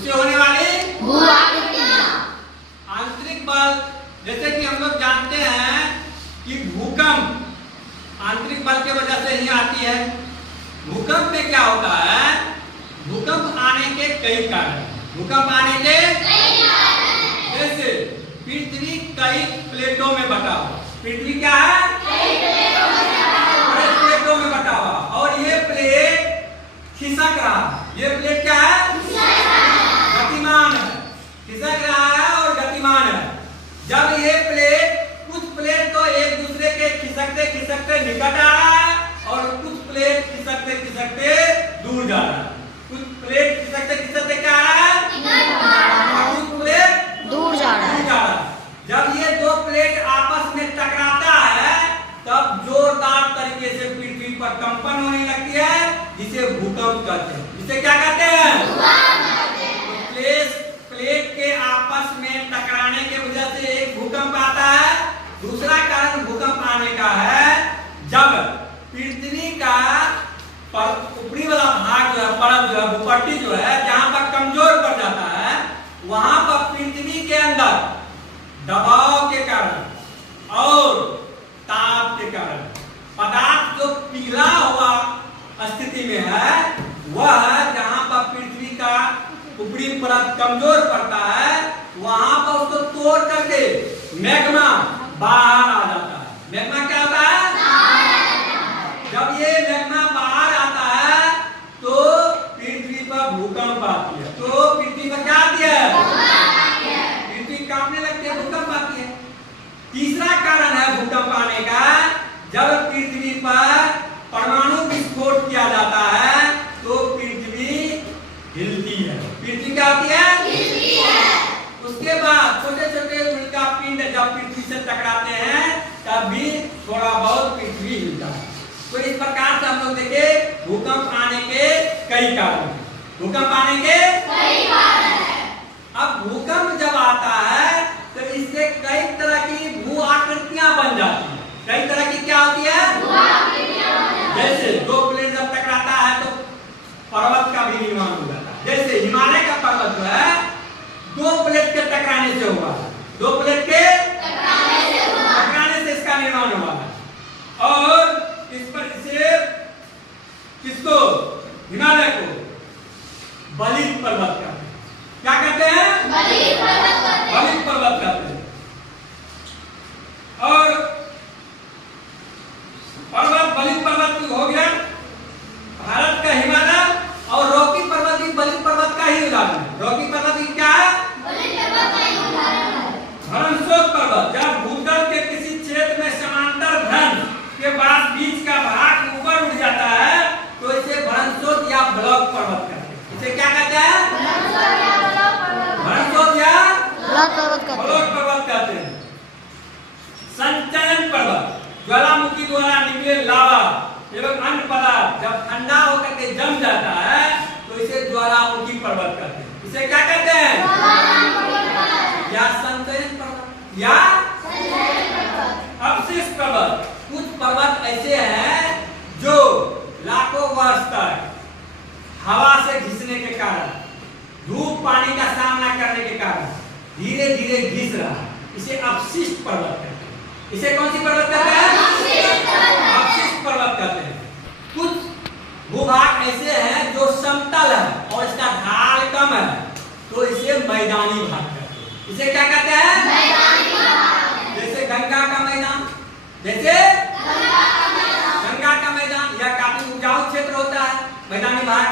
उससे होने वाली भू आकृतियां। आंतरिक बल, जैसे कि हम लोग जानते हैं कि भूकंप आंतरिक बल की वजह से ही आती है। भूकंप में क्या होता है, भूकंप आने के कई कारण, भूकंप आने के कई कारण, जैसे पृथ्वी कई प्लेटों में बटा हुआ, पृथ्वी क्या है, कई प्लेटों में बटा हुआ, और ये प्लेट खिसक रहा है, ये प्लेट क्या है, गतिमान है, खिसक रहा है और गतिमान है। जब ये प्लेट, कुछ प्लेट तो एक दूसरे के खिसकते खिसकते निकट आ रहा है और कुछ प्लेट खिसकते खिसकते दूर जा रहा है, कुछ प्लेट खिसकते खिसकते क्या आ रहा है, कुछ प्लेट दूर जा रहा है। जब ये दो प्लेट आपस में टकराता है तब जोरदार तरीके से पृथ्वी पर कंपन होने लगती है, जिसे भूकंप कहते हैं। इसे क्या कहते हैं, प्लेट के आपस में टकराने की वजह से एक भूकंप आता है। दूसरा कारण भूकंप आने का है, जब पृथ्वी का ऊपरी वाला भाग जो है, परत जो है, भूपट्टी जो है, जहां पर कमजोर पड़ जाता है, वहां पर पृथ्वी के अंदर दबाव के कारण और ताप के कारण पदार्थ जो पिघला हुआ स्थिति में है, वह जहां पर पृथ्वी का ऊपरी परत कमजोर पड़ता है, वहां पर उसको तोड़ करके मैग्मा बाहर आ जाता है। मैग्मा क्या होता है, जब ये मैग्मा बाहर आता है तो पृथ्वी पर भूकंप आती है। तो पृथ्वी पर क्या आती है, पृथ्वी कांपने लगती है, भूकंप आती है। तीसरा कारण है भूकंप आने का, जब पृथ्वी पर परमाणु विस्फोट किया जाता है तो पृथ्वी हिलती है। पृथ्वी क्या होती है, हिलती है। उसके बाद छोटे छोटे उल्का पिंड जब पृथ्वी से टकराते हैं तब भी थोड़ा बहुत पृथ्वी हिलता है। तो इस प्रकार से हम लोग देखे भूकंप आने के कई कारण, भूकंप आने के कई कारण है। अब भूकंप जब आता है तो इससे कई तरह की भू आकृतियां बन जाती हैं। कई तरह की क्या होती है, भू आकृतियां बन जाती है। जैसे दो प्लेट जब टकराता है तो पर्वत का भी निर्माण हो जाता है। जैसे हिमालय का पर्वत जो है दो प्लेट के टकराने से हुआ, दो प्लेट के टकराने से इसका निर्माण हुआ है। और इस पर इसे किसको, हिमालय को बलित पर्वत कहते हैं। क्या कहते हैं, बलित पर्वत कहते हैं। और पर्वत बलित पर्वत हो गया भारत का हिमालय, और रॉकी पर्वत भी बलित पर्वत का ही उदाहरण है। रॉकी पर्वत भी क्या है, बलित पर्वत का ही उदाहरण है। भ्रंशोत्तर पर्वत, जब भूतल के किसी क्षेत्र में समांतर भ्रंश के बाद बीच का भाग ऊपर उठ जाता है तो इसे भ्रंशोत्तर या ब्लॉक पर्वत कहते हैं। इसे क्या कहते हैं, भ्रंशोत्तर या ब्लॉक पर्वत कहते हैं। संचयन पर्वत, ज्वालामुखी द्वारा निकले लावा एवं अन्य पदार्थ जब ठंडा होकर के जम जाता है तो इसे ज्वालामुखी पर्वत कहते हैं। इसे क्या कहते हैं, या संचयन पर्वत या अवशिष्ट पर्वत। कुछ पर्वत ऐसे हैं जो लाखों वर्ष तक हवा से घिसने के कारण, धूप पानी का सामना करने के कारण धीरे धीरे घिस रहा है, इसे अवशिष्ट पर्वत कहते हैं। इसे कौन सी पर्वत कहते हैं, अवशिष्ट पर्वत कहते हैं। कुछ भूभाग ऐसे हैं जो समतल है और इसका ढाल कम है तो इसे मैदानी भाग कहते हैं। इसे क्या कहते हैं, मैदानी भाग। जैसे गंगा का मैदान, जैसे गंगा का मैदान यह काफी उपजाऊ क्षेत्र होता है, मैदानी भाग।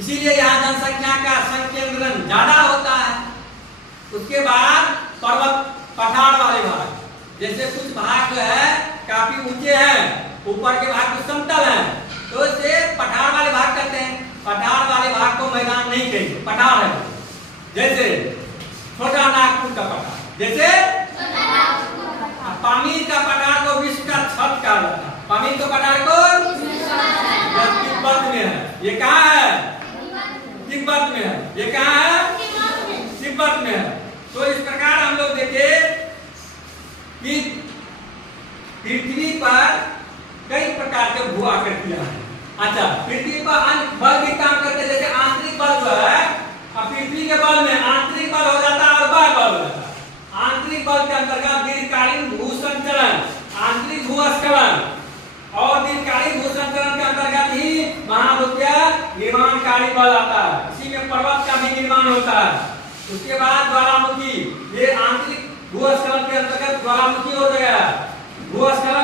इसीलिए यहाँ जनसंख्या का संकेंद्रण ज्यादा होता है। उसके बाद पर्वत पठार वाले भाग, जैसे कुछ भाग जो है काफी ऊंचे हैं, ऊपर के भाग तो समतल हैं, तो इसे पठार वाले भाग कहते हैं। पठार वाले भाग को मैदान नहीं कहेंगे, पठार है। जैसे छोटा नागपुर का पठार, जैसे पामीर का पठार को विश्व का छत कहा जाता है। पामीर का पठार को तिब्बत में है, ये कहाँ है, तिब्बत में है। ये कहाँ है, तिब्बत में है। तो इस प्रकार हम लोग देखे कि पृथ्वी पर कई प्रकार के भू आकृतियां हैं। अच्छा, पृथ्वी पर अन्य बल भी काम करते हैं, जैसे आंतरिक बल जो है किसके बल में? आंतरिक बल हो जाता है और बाह्य बल हो जाता है। आंतरिक बल के अंतर्गत दीर्घकालीन भूसंचरण, आंतरिक भूस्खलन और दीर्घकालीन भूसंचरण के अंतर्गत ही महाद्वीपीय निर्माणकारी बल आता है। इसी में पर्वत का भी निर्माण होता है। उसके बाद ज्वालामुखी, ये आंतरिक भूस्खलन के अंतर्गत ज्वालामुखी हो गया। भूस्खलन